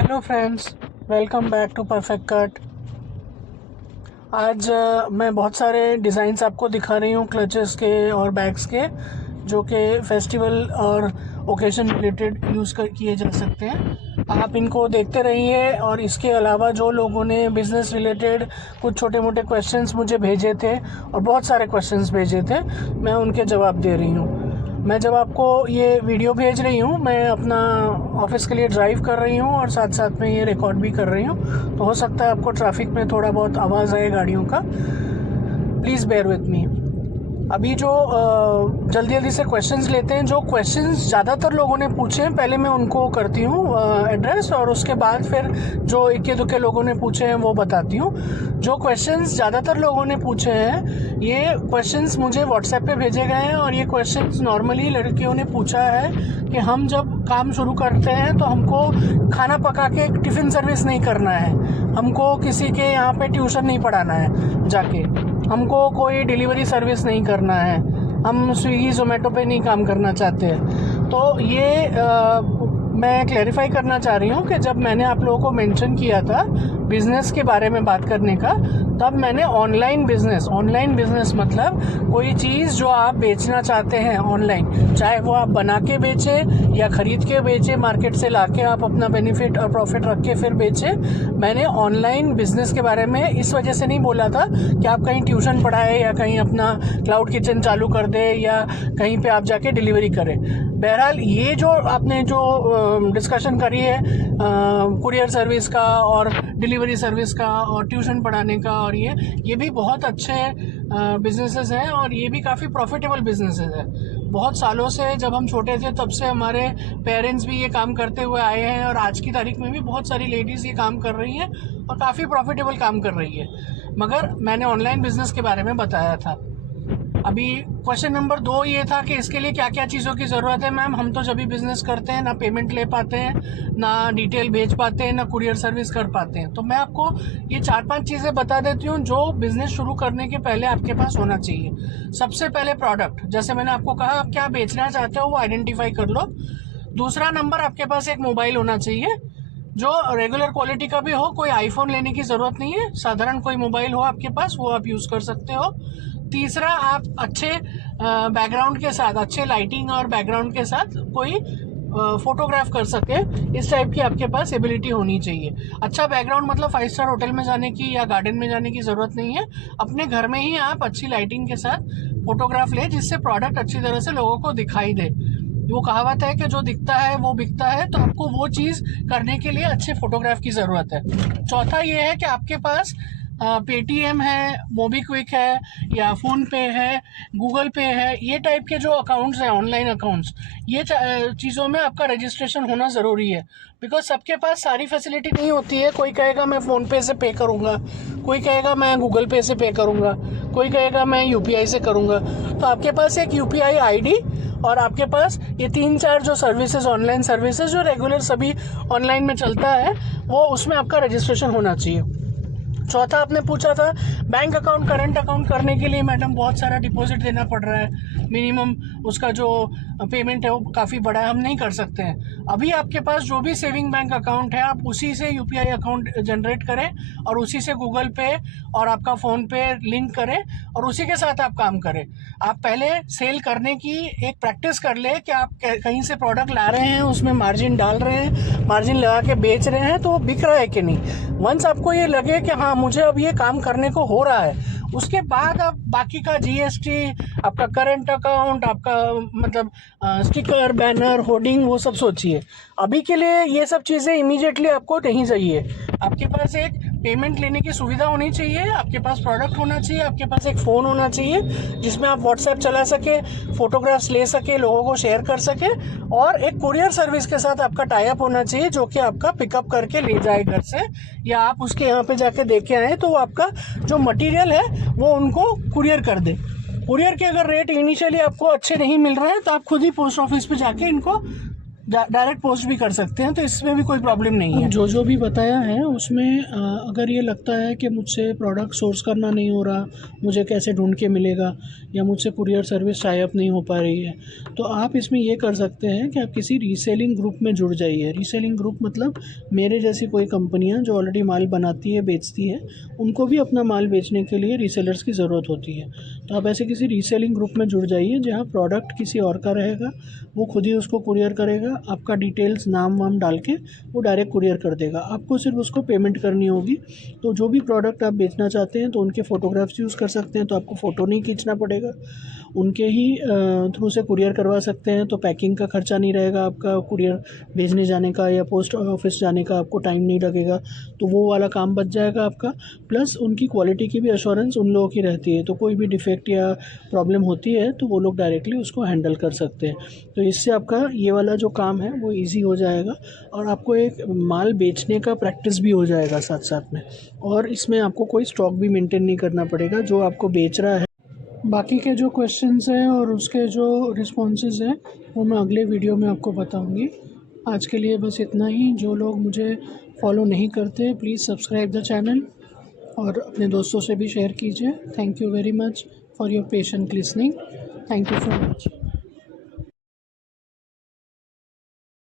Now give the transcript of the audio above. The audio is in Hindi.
Hello friends, welcome back to perfect cut. आज मैं बहुत सारे डिज़ाइंस आपको दिखा रही हूँ क्लचेस के और बैग्स के, जो कि फेस्टिवल और ओकेजन रिलेटेड यूज़ कर किए जा सकते हैं। आप इनको देखते रहिए। और इसके अलावा जो लोगों ने बिज़नेस रिलेटेड कुछ छोटे मोटे क्वेश्चंस मुझे भेजे थे और बहुत सारे क्वेश्चंस भेजे थे, मैं उनके जवाब दे रही हूँ। मैं जब आपको ये वीडियो भेज रही हूँ, मैं अपना ऑफिस के लिए ड्राइव कर रही हूँ और साथ साथ में ये रिकॉर्ड भी कर रही हूँ, तो हो सकता है आपको ट्रैफिक में थोड़ा बहुत आवाज़ आए गाड़ियों का। Please bear with me. अभी जो जल्दी जल्दी से क्वेश्चंस लेते हैं। जो क्वेश्चंस ज़्यादातर लोगों ने पूछे हैं, पहले मैं उनको करती हूँ एड्रेस, और उसके बाद फिर जो इक्के दुक्के लोगों ने पूछे हैं वो बताती हूँ। जो क्वेश्चंस ज़्यादातर लोगों ने पूछे हैं, ये क्वेश्चंस मुझे व्हाट्सएप पे भेजे गए हैं। और ये क्वेश्चंस नॉर्मली लड़कियों ने पूछा है कि हम जब काम शुरू करते हैं तो हमको खाना पका के टिफ़िन सर्विस नहीं करना है, हमको किसी के यहाँ पे ट्यूशन नहीं पढ़ाना है जाके, हमको कोई डिलीवरी सर्विस नहीं करना है, हम स्विगी ज़ोमेटो पे नहीं काम करना चाहते हैं। तो ये मैं क्लैरिफाई करना चाह रही हूँ कि जब मैंने आप लोगों को मेंशन किया था बिज़नेस के बारे में बात करने का, तब मैंने ऑनलाइन बिज़नेस मतलब कोई चीज़ जो आप बेचना चाहते हैं ऑनलाइन, चाहे वो आप बना के बेचें या ख़रीद के बेचें, मार्केट से ला के आप अपना बेनिफिट और प्रॉफिट रख के फिर बेचें। मैंने ऑनलाइन बिज़नेस के बारे में इस वजह से नहीं बोला था कि आप कहीं ट्यूशन पढ़ाए या कहीं अपना क्लाउड किचन चालू कर दे या कहीं पे आप जाके डिलीवरी करें। बहरहाल ये जो आपने जो डिस्कशन करी है कुरियर सर्विस का और डिलीवरी सर्विस का और ट्यूशन पढ़ाने का, और ये भी बहुत अच्छे बिजनेसेस हैं और ये भी काफ़ी प्रॉफिटेबल बिजनेसेस हैं। बहुत सालों से जब हम छोटे थे तब से हमारे पेरेंट्स भी ये काम करते हुए आए हैं, और आज की तारीख में भी बहुत सारी लेडीज़ ये काम कर रही हैं और काफ़ी प्रॉफिटेबल काम कर रही है। मगर मैंने ऑनलाइन बिज़नेस के बारे में बताया था। अभी क्वेश्चन नंबर 2 ये था कि इसके लिए क्या क्या चीज़ों की ज़रूरत है। मैम, हम तो जब भी बिज़नेस करते हैं ना पेमेंट ले पाते हैं, ना डिटेल भेज पाते हैं, ना कुरियर सर्विस कर पाते हैं। तो मैं आपको ये 4-5 चीज़ें बता देती हूँ जो बिज़नेस शुरू करने के पहले आपके पास होना चाहिए। सबसे पहले प्रोडक्ट, जैसे मैंने आपको कहा, आप क्या बेचना चाहते हो वो आइडेंटिफाई कर लो। दूसरा नंबर, आपके पास एक मोबाइल होना चाहिए जो रेगुलर क्वालिटी का भी हो। कोई आईफोन लेने की ज़रूरत नहीं है, साधारण कोई मोबाइल हो आपके पास, वो आप यूज़ कर सकते हो। तीसरा, आप अच्छे बैकग्राउंड के साथ, अच्छे लाइटिंग और बैकग्राउंड के साथ कोई फोटोग्राफ कर सके, इस टाइप की आपके पास एबिलिटी होनी चाहिए। अच्छा बैकग्राउंड मतलब 5 स्टार होटल में जाने की या गार्डन में जाने की ज़रूरत नहीं है। अपने घर में ही आप अच्छी लाइटिंग के साथ फोटोग्राफ ले, जिससे प्रोडक्ट अच्छी तरह से लोगों को दिखाई दे। वो कहावत है कि जो दिखता है वो बिकता है, तो आपको वो चीज़ करने के लिए अच्छे फोटोग्राफ की ज़रूरत है। चौथा ये है कि आपके पास पेटीएम है, मोबीक्विक है, या फ़ोन पे है, गूगल पे है, ये टाइप के जो अकाउंट्स हैं, ऑनलाइन अकाउंट्स, ये चीज़ों में आपका रजिस्ट्रेशन होना ज़रूरी है। बिकॉज सबके पास सारी फैसिलिटी नहीं होती है। कोई कहेगा मैं फ़ोन पे से पे करूँगा, कोई कहेगा मैं गूगल पे से पे करूँगा, कोई कहेगा मैं यूपीआई से करूँगा। तो आपके पास एक यूपीआई आईडी और आपके पास ये 3-4 जो सर्विसेज, ऑनलाइन सर्विसेज जो रेगुलर सभी ऑनलाइन में चलता है, वो उसमें आपका रजिस्ट्रेशन होना चाहिए। चौथा, आपने पूछा था बैंक अकाउंट, करंट अकाउंट करने के लिए मैडम बहुत सारा डिपॉजिट देना पड़ रहा है, मिनिमम उसका जो पेमेंट है वो काफ़ी बड़ा है, हम नहीं कर सकते हैं। अभी आपके पास जो भी सेविंग बैंक अकाउंट है, आप उसी से यूपीआई अकाउंट जनरेट करें और उसी से गूगल पे और आपका फ़ोन पे लिंक करें और उसी के साथ आप काम करें। आप पहले सेल करने की एक प्रैक्टिस कर ले कि आप कहीं से प्रोडक्ट ला रहे हैं, उसमें मार्जिन डाल रहे हैं, मार्जिन लगा के बेच रहे हैं, तो वो बिक रहा है कि नहीं। वंस आपको ये लगे कि हाँ मुझे अब ये काम करने को हो रहा है, उसके बाद आप बाकी का जीएसटी, आपका करंट अकाउंट, आपका मतलब स्टिकर, बैनर, होर्डिंग, वो सब सोचिए। अभी के लिए ये सब चीज़ें इमीडिएटली आपको नहीं चाहिए। आपके पास एक पेमेंट लेने की सुविधा होनी चाहिए, आपके पास प्रोडक्ट होना चाहिए, आपके पास एक फ़ोन होना चाहिए जिसमें आप व्हाट्सएप चला सके, फोटोग्राफ्स ले सके, लोगों को शेयर कर सके, और एक कुरियर सर्विस के साथ आपका टाई अप होना चाहिए जो कि आपका पिकअप करके ले जाए घर से, या आप उसके यहाँ पे जाके दे के आएँ, तो वो आपका जो मटेरियल है वो उनको कुरियर कर दे। कुरियर के अगर रेट इनिशियली आपको अच्छे नहीं मिल रहे हैं तो आप खुद ही पोस्ट ऑफिस पे जाके इनको डायरेक्ट पोस्ट भी कर सकते हैं, तो इसमें भी कोई प्रॉब्लम नहीं है। जो भी बताया है उसमें अगर ये लगता है कि मुझसे प्रोडक्ट सोर्स करना नहीं हो रहा, मुझे कैसे ढूंढ के मिलेगा, या मुझसे कुरियर सर्विस टाई अप नहीं हो पा रही है, तो आप इसमें ये कर सकते हैं कि आप किसी रीसेलिंग ग्रुप में जुड़ जाइए। रीसेलिंग ग्रुप मतलब मेरे जैसी कोई कंपनियां जो ऑलरेडी माल बनाती है, बेचती है, उनको भी अपना माल बेचने के लिए रीसेलर्स की ज़रूरत होती है। तो आप ऐसे किसी रीसेलिंग ग्रुप में जुड़ जाइए जहाँ प्रोडक्ट किसी और का रहेगा, वो खुद ही उसको कुरियर करेगा, आपका डिटेल्स नाम वाम डाल के वो डायरेक्ट कुरियर कर देगा, आपको सिर्फ उसको पेमेंट करनी होगी। तो जो भी प्रोडक्ट आप बेचना चाहते हैं तो उनके फ़ोटोग्राफ्स यूज़ कर सकते हैं, तो आपको फ़ोटो नहीं खींचना पड़ेगा, उनके ही थ्रू से कुरियर करवा सकते हैं, तो पैकिंग का खर्चा नहीं रहेगा आपका, कुरियर भेजने जाने का या पोस्ट ऑफिस जाने का आपको टाइम नहीं लगेगा, तो वो वाला काम बच जाएगा आपका। प्लस उनकी क्वालिटी की भी अश्योरेंस उन लोगों की रहती है, तो कोई भी डिफेक्ट या प्रॉब्लम होती है तो वो लोग डायरेक्टली उसको हैंडल कर सकते हैं। तो इससे आपका ये वाला जो काम है वो ईज़ी हो जाएगा, और आपको एक माल बेचने का प्रैक्टिस भी हो जाएगा साथ साथ में, और इसमें आपको कोई स्टॉक भी मेंटेन नहीं करना पड़ेगा जो आपको बेच रहा है। बाकी के जो क्वेश्चंस हैं और उसके जो रिस्पॉन्सेज हैं वो मैं अगले वीडियो में आपको बताऊंगी। आज के लिए बस इतना ही। जो लोग मुझे फॉलो नहीं करते प्लीज़ सब्सक्राइब द चैनल और अपने दोस्तों से भी शेयर कीजिए। Thank you very much for your patient listening. Thank you so much.